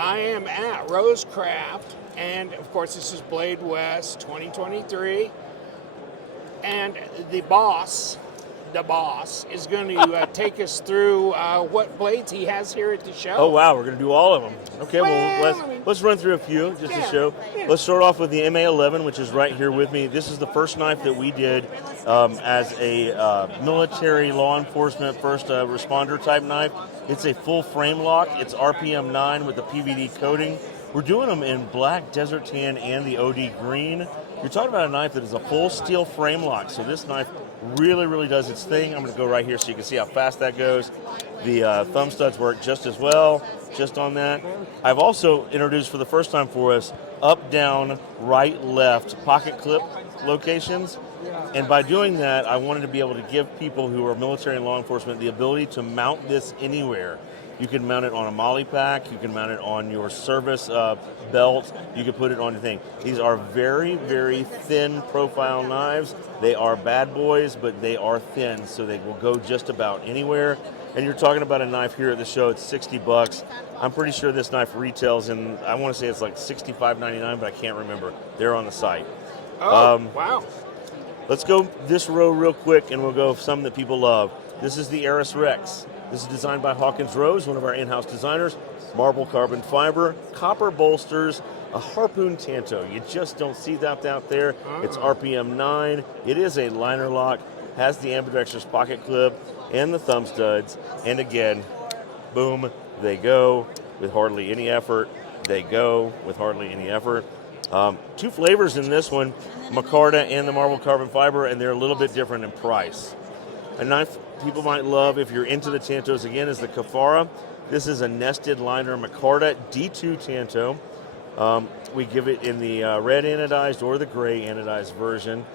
I am at RoseCraft, and of course, this is Blade West 2023. And the boss, is going to take us through what blades he has here at the show. Oh wow, we're going to do all of them. Okay, Well, let's run through a few just to show. yeah. Let's start off with the MA11, which is right here with me. This is the first knife that we did as a military law enforcement first responder type knife. It's a full frame lock. It's RPM 9 with the PVD coating. We're doing them in black, desert tan, and the OD green. You're talking about a knife that is a full steel frame lock, so this knife really does its thing. I'm going to go right here so you can see how fast that goes. The thumb studs work just as well, just on that. I've also introduced for the first time for us up, down, right, left pocket clip locations. And by doing that, I wanted to be able to give people who are military and law enforcement the ability to mount this anywhere. You can mount it on a molly pack, you can mount it on your service belt, you can put it on your thing. These are very thin profile knives. They are bad boys, but they are thin, so they will go just about anywhere. And you're talking about a knife here at the show, it's 60 bucks. I'm pretty sure this knife retails in, I want to say it's like $65.99, but I can't remember. They're on the site. Oh, wow. Let's go this row real quick, and we'll go some that people love. This is the Eris Rex. This is designed by Hawkins Rose, one of our in-house designers. Marble carbon fiber, copper bolsters, a harpoon tanto. You just don't see that out there. It's RPM 9. It is a liner lock, has the ambidextrous pocket clip and the thumb studs. And again, boom, they go with hardly any effort. They go with hardly any effort. Two flavors in this one, micarta and the marble carbon fiber, and they're a little bit different in price. A knife people might love if you're into the tantos, again, is the Kafara. This is a nested liner micarta D2 tanto. We give it in the red anodized or the gray anodized version.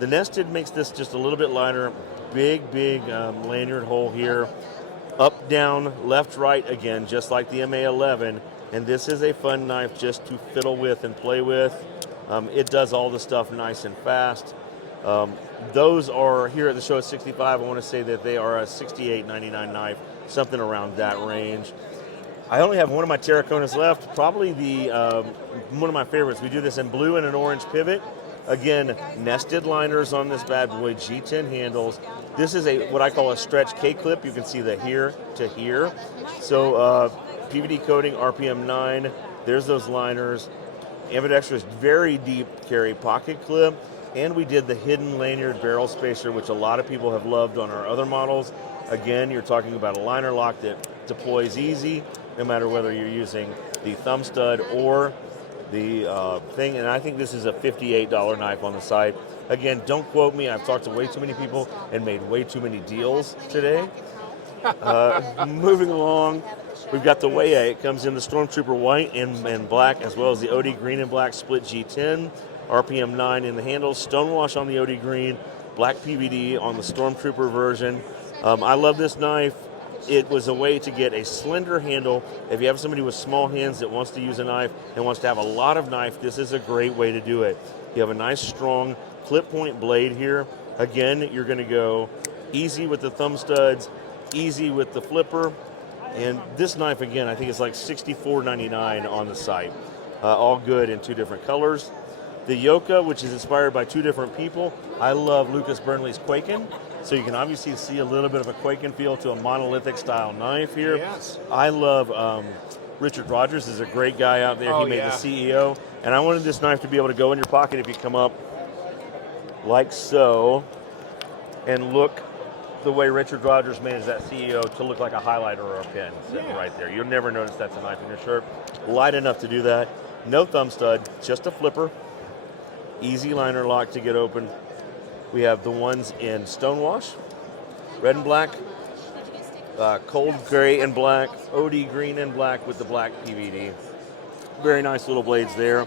The nested makes this just a little bit lighter. Big lanyard hole here. Up, down, left, right, again, just like the MA11. And this is a fun knife just to fiddle with and play with. It does all the stuff nice and fast. Those are here at the show at 65. I want to say that they are a $68.99 knife, something around that range. I only have one of my Terraconas left, probably the one of my favorites. We do this in blue and an orange pivot. Again, nested liners on this bad boy, G10 handles. This is a what I call a stretch K-clip. You can see the here to here. So PVD coating, RPM 9. There's those liners. Ambidextrous, very deep carry pocket clip. And we did the hidden lanyard barrel spacer, which a lot of people have loved on our other models. Again, you're talking about a liner lock that deploys easy, no matter whether you're using the thumb stud or the thing. And I think this is a $58 knife on the site. Again, don't quote me. I've talked to way too many people and made way too many deals today. Moving along, we've got the Weya. It comes in the Stormtrooper white and black, as well as the OD green and black split G10. RPM 9 in the handles, stonewash on the OD green, black PVD on the Stormtrooper version. I love this knife. It was a way to get a slender handle. If you have somebody with small hands that wants to use a knife and wants to have a lot of knife, this is a great way to do it. You have a nice, strong clip point blade here. Again, you're going to go easy with the thumb studs, easy with the flipper. And this knife, again, I think it's like $64.99 on the site. All good in two different colors. The Yoka, which is inspired by two different people. I love Lucas Burnley's Quaken, so you can obviously see a little bit of a Quaken feel to a monolithic style knife here. Yes. I love Richard Rogers is a great guy out there. He made the CEO, and I wanted this knife to be able to go in your pocket if you come up like so, and look the way Richard Rogers made that CEO to look like a highlighter or a pen sitting right there. You'll never notice that's a knife in your shirt. Light enough to do that. No thumb stud, just a flipper. Easy liner lock to get open. We have the ones in stonewash, red and black, cold gray and black, OD green and black with the black PVD. Very nice little blades there.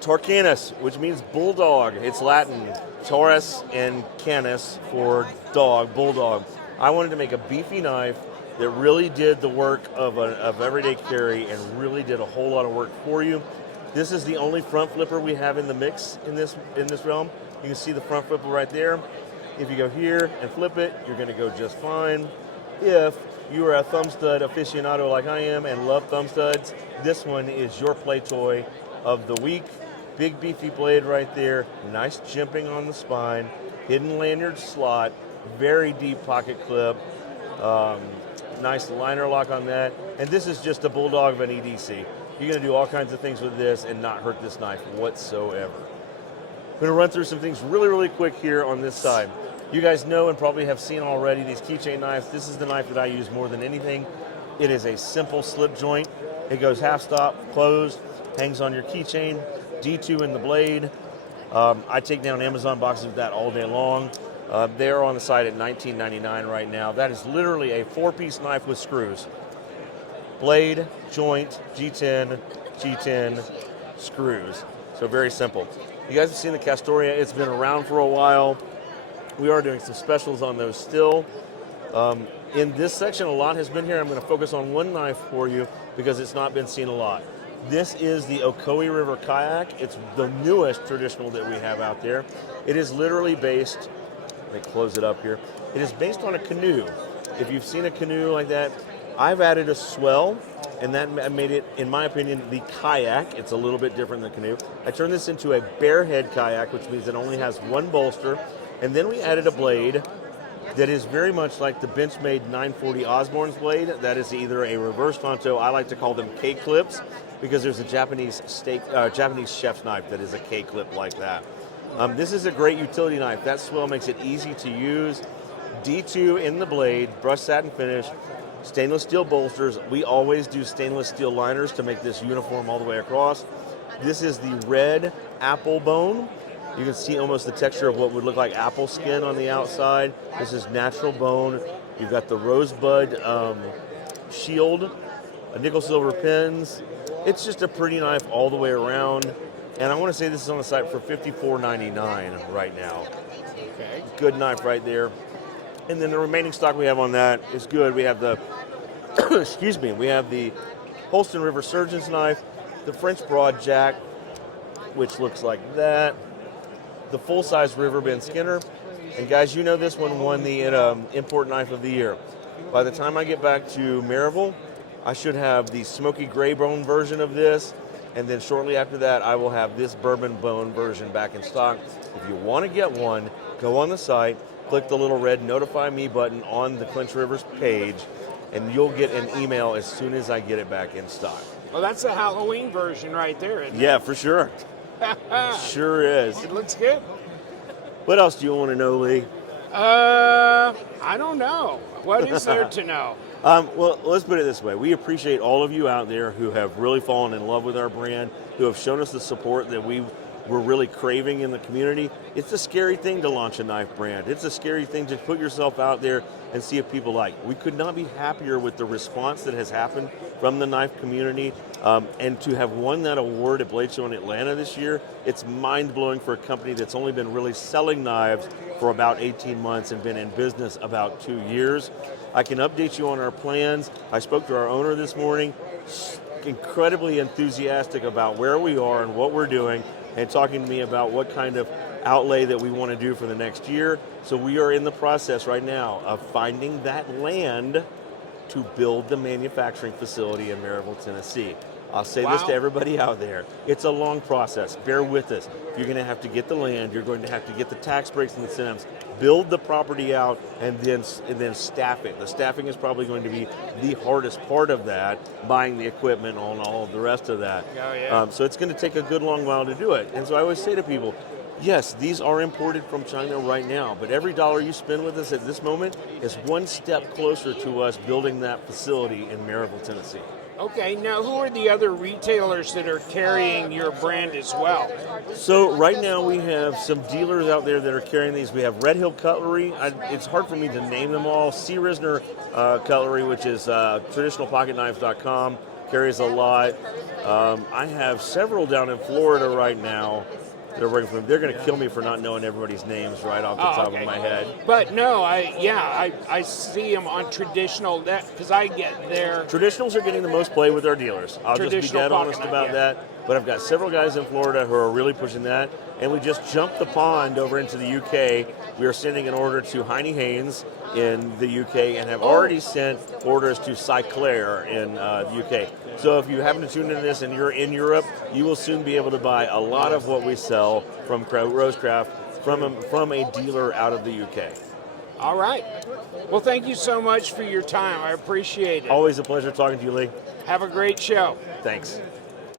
Torcanus, which means bulldog. It's Latin. Taurus and canis for dog, bulldog. I wanted to make a beefy knife that really did the work of everyday carry and really did a whole lot of work for you. This is the only front flipper we have in the mix in this realm. You can see the front flipper right there. If you go here and flip it, you're going to go just fine. If you are a thumb stud aficionado like I am and love thumb studs, this one is your play toy of the week. Big beefy blade right there, nice jimping on the spine, hidden lanyard slot, very deep pocket clip, nice liner lock on that, and this is just a bulldog of an EDC. You're going to do all kinds of things with this and not hurt this knife whatsoever. I'm going to run through some things really, really quick here on this side. You guys know and probably have seen already these keychain knives. This is the knife that I use more than anything. It is a simple slip joint. It goes half stop, closed, hangs on your keychain, D2 in the blade. I take down Amazon boxes of that all day long. They're on the site at $19.99 right now. That is literally a 4-piece knife with screws. Blade, joint, G10, G10, screws. So very simple. You guys have seen the Castoria. It's been around for a while. We are doing some specials on those still. In this section, a lot has been here. I'm going to focus on one knife for you because it's not been seen a lot. This is the Ocoee River Kayak. It's the newest traditional that we have out there. It is literally based, let me close it up here. It is based on a canoe. If you've seen a canoe like that, I've added a swell, and that made it, in my opinion, the kayak. It's a little bit different than canoe. I turned this into a bare head kayak, which means it only has one bolster. And then we added a blade that is very much like the Benchmade 940 Osborne's blade. That is either a reverse Tonto. I like to call them K-clips because there's a Japanese chef's knife that is a K-clip like that. This is a great utility knife. That swell makes it easy to use. D2 in the blade, brushed satin finish, stainless steel bolsters. We always do stainless steel liners to make this uniform all the way across. This is the red apple bone. You can see almost the texture of what would look like apple skin on the outside. This is natural bone. You've got the rosebud shield, nickel silver pins. It's just a pretty knife all the way around. And I want to say this is on the site for $54.99 right now. Okay. Good knife right there. And then the remaining stock we have on that is good. We have the, excuse me, we have the Holston River Surgeon's knife, the French Broad Jack, which looks like that. The full-size Riverbend Skinner. And guys, you know this one won the Import Knife of the Year. By the time I get back to Maryville, I should have the smoky gray bone version of this, and then shortly after that, I will have this bourbon bone version back in stock. If you want to get one, go on the site, click the little red Notify Me button on the Clinch Rivers page, and you'll get an email as soon as I get it back in stock. Well, that's the Halloween version right there, isn't Yeah, for sure. Sure is. it? It looks good. What else do you want to know, Lee? I don't know. What is there to know? Well, let's put it this way. We appreciate all of you out there who have really fallen in love with our brand, who have shown us the support that we're really craving in the community. It's a scary thing to launch a knife brand. It's a scary thing to put yourself out there and see if people like. We could not be happier with the response that has happened from the knife community, and to have won that award at Blade Show in Atlanta this year. It's mind-blowing for a company that's only been really selling knives for about 18 months and been in business about 2 years. I can update you on our plans. I spoke to our owner this morning, incredibly enthusiastic about where we are and what we're doing, and talking to me about what kind of outlay that we want to do for the next year. So we are in the process right now of finding that land to build the manufacturing facility in Maryville, Tennessee. I'll say this to everybody out there. It's a long process. Bear with us. You're going to have to get the land. You're going to have to get the tax breaks and incentives, build the property out, and then staff it. The staffing is probably going to be the hardest part of that, buying the equipment and all of the rest of that. Oh, yeah. So it's going to take a good long while to do it. And so I always say to people, yes, these are imported from China right now, but every dollar you spend with us at this moment is one step closer to us building that facility in Maryville, Tennessee. Okay, now who are the other retailers that are carrying your brand as well? So right now we have some dealers out there that are carrying these. We have Red Hill Cutlery. It's hard for me to name them all. C. Risner Cutlery, which is traditionalpocketknives.com, carries a lot. I have several down in Florida right now. They're going to kill me for not knowing everybody's names right off the top of my head. But no, I see them on traditional, because I get there. Traditionals are getting the most play with our dealers. I'll just be dead honest about that. But I've got several guys in Florida who are really pushing that. and we just jumped the pond over into the UK. We are sending an order to Heine Haynes in the UK and have already sent orders to Cyclair in the UK. So if you happen to tune into this and you're in Europe, you will soon be able to buy a lot of what we sell from RoseCraft from a dealer out of the UK. All right. Well, thank you so much for your time. I appreciate it. Always a pleasure talking to you, Lee. Have a great show. Thanks.